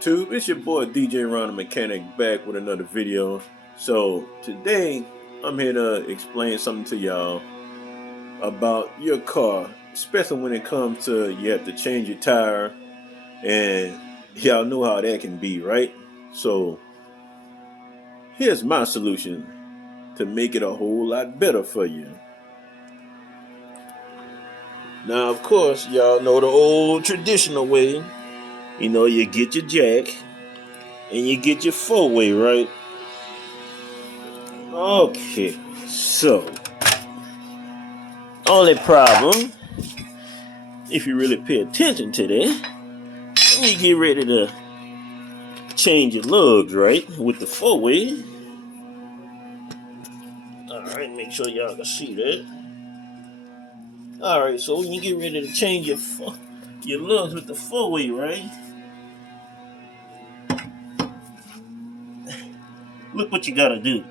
YouTube? It's your boy DJ Ron the Mechanic back with another video. So today I'm here to explain something to y'all about your car, especially when it comes to you have to change your tire, and y'all know how that can be, right? So here's my solution to make it a whole lot better for you. Now, of course, y'all know the old traditional way. You get your jack and you get your four-way, right? Okay, so only problem, if you really pay attention to that, when you get ready to change your lugs, right, with the four-way. Alright, make sure y'all can see that. Alright, so when you get ready to change your lugs with the four-way, right, look what you gotta do.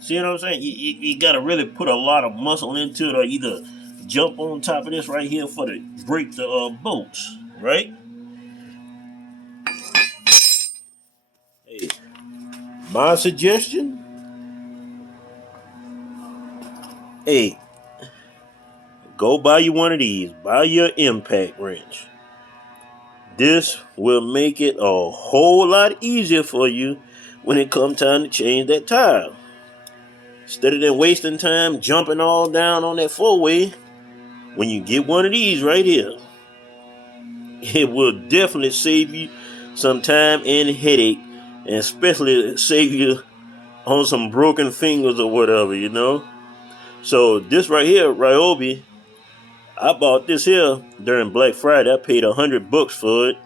See what I'm saying? You gotta really put a lot of muscle into it, or either jump on top of this right here for the break the bolts, right? Hey, my suggestion, hey, go buy you one of these. Buy your impact wrench. This will make it a whole lot easier for you when it comes time to change that tire. Instead of wasting time jumping all down on that four-way, when you get one of these right here, it will definitely save you some time and headache, and especially save you on some broken fingers or whatever. So this right here, Ryobi, I bought this here during Black Friday. I paid $100 for it.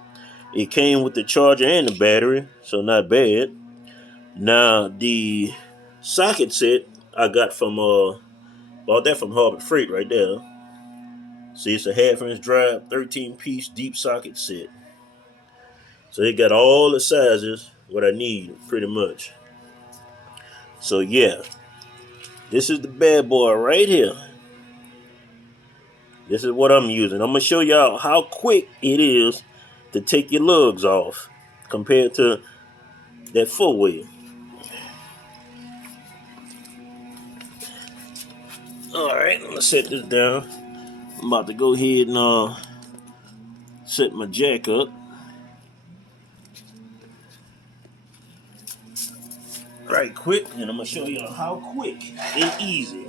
It came with the charger and the battery, so not bad. Now the socket set I got from bought that from Harbor Freight right there. See, it's a 1/2 inch drive, 13-piece deep socket set. So it got all the sizes what I need pretty much. So yeah, this is the bad boy right here. This is what I'm using. I'm gonna show y'all how quick it is to take your lugs off compared to that four-way. Alright, I'm gonna set this down. I'm about to go ahead and set my jack up. Right quick, and I'm gonna show y'all how quick and easy.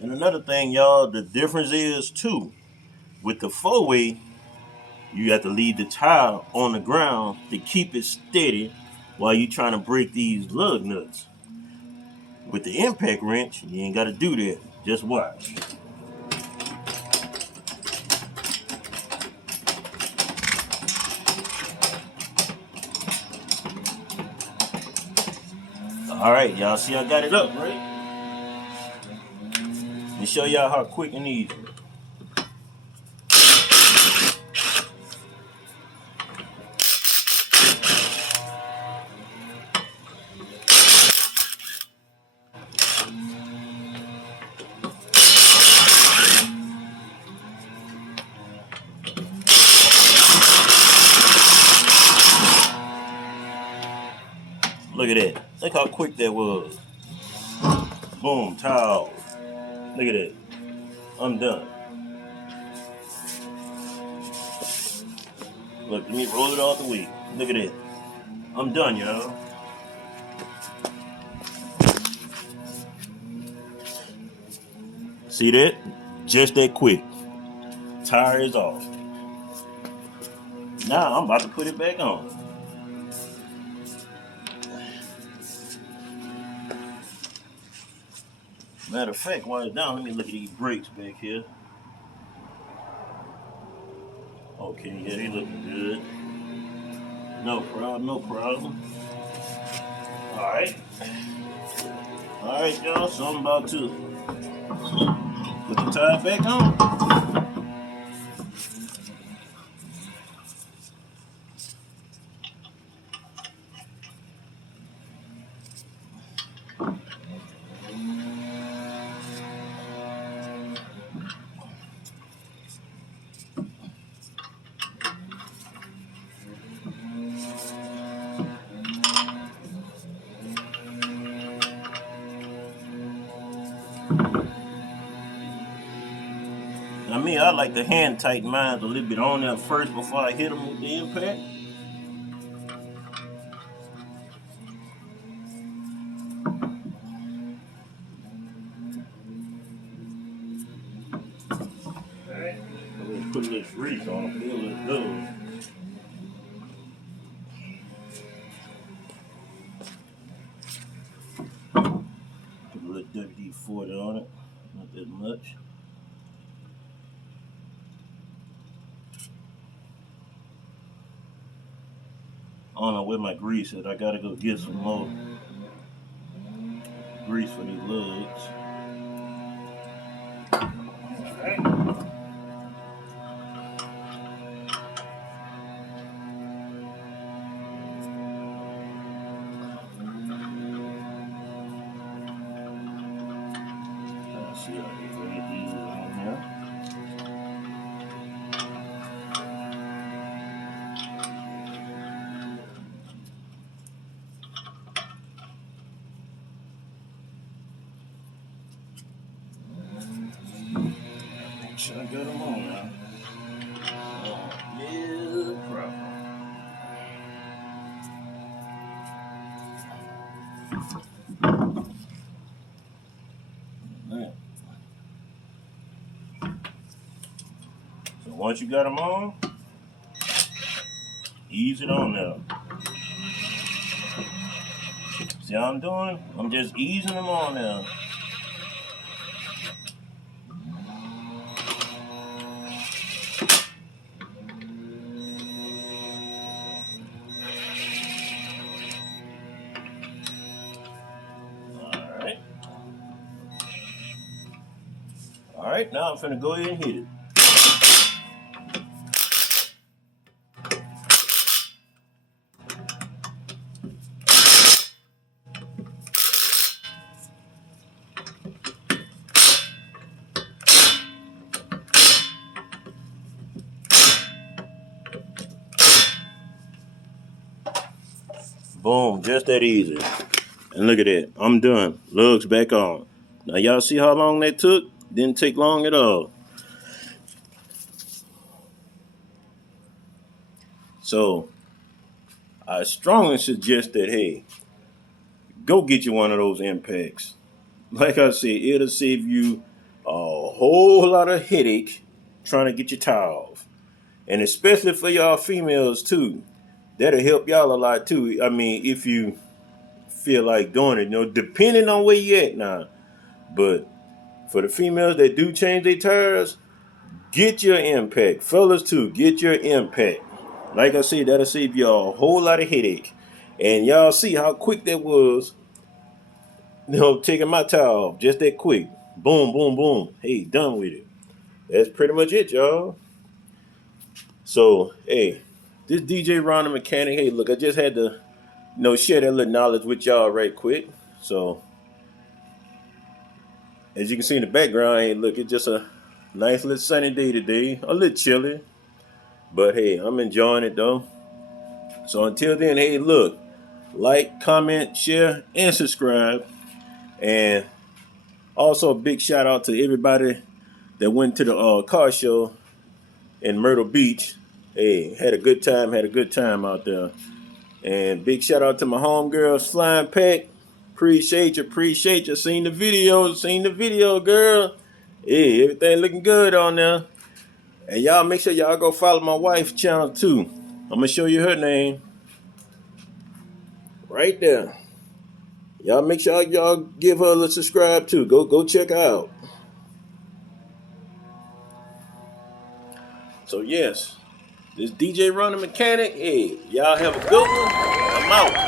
And another thing, y'all, the difference is too, with the four-way, you have to leave the tire on the ground to keep it steady while you're trying to break these lug nuts. With the impact wrench, you ain't got to do that. Just watch. Alright, y'all see I got it up, right? Let me show y'all how quick and easy. Look at that. Look how quick that was. Boom, towel. Look at that. I'm done. Look, let me roll it all the way. Look at that. I'm done, y'all. See that? Just that quick. Tire is off. Now I'm about to put it back on. Matter of fact, while it's down, let me look at these brakes back here. Okay, yeah, they looking good. No problem, no problem. Alright. Alright, y'all, so I'm about to Put the tires back on. I like to hand tighten mine a little bit on there first before I hit them with the impact. Alright, I'm going to put this grease on them, feel it good. Put a little WD-40 on it, not that much. I don't know where my grease is. I gotta go get some more grease for these lugs. Alright. Let's see how they put these on here. Make sure I got them on now. Oh, yeah, problem. Right. So once you got them on, ease it on now. See how I'm doing? I'm just easing them on now. Alright, now I'm finna go ahead and hit it. Boom, just that easy. And look at that, I'm done. Lugs back on. Now y'all see how long that took? Didn't take long at all. So I strongly suggest that, hey, go get you one of those impacts. Like I said, it'll save you a whole lot of headache trying to get your tire off. And especially for y'all females too. That'll help y'all a lot too. I mean, if you feel like doing it, depending on where you at now. But for the females that do change their tires, get your impact. Fellas too, get your impact. Like I said, that'll save you a whole lot of headache. And y'all see how quick that was. Taking my tire off just that quick. Boom, boom, boom. Hey, done with it. That's pretty much it, y'all. So, hey, this DJ Ron the Mechanic. Hey, look, I just had to, share that little knowledge with y'all right quick. So, as you can see in the background, hey, look, it's just a nice little sunny day today. A little chilly. But, hey, I'm enjoying it, though. So, until then, hey, look, like, comment, share, and subscribe. And also a big shout out to everybody that went to the car show in Myrtle Beach. Hey, had a good time out there. And big shout out to my homegirls, Flying Pack. Appreciate you. Seen the video, girl. Hey, everything looking good on there. And y'all make sure y'all go follow my wife's channel too. I'm gonna show you her name right there. Y'all make sure y'all give her a little subscribe too. Go check her out. So yes, this DJ Ron the Mechanic. Hey, y'all have a good one. I'm out.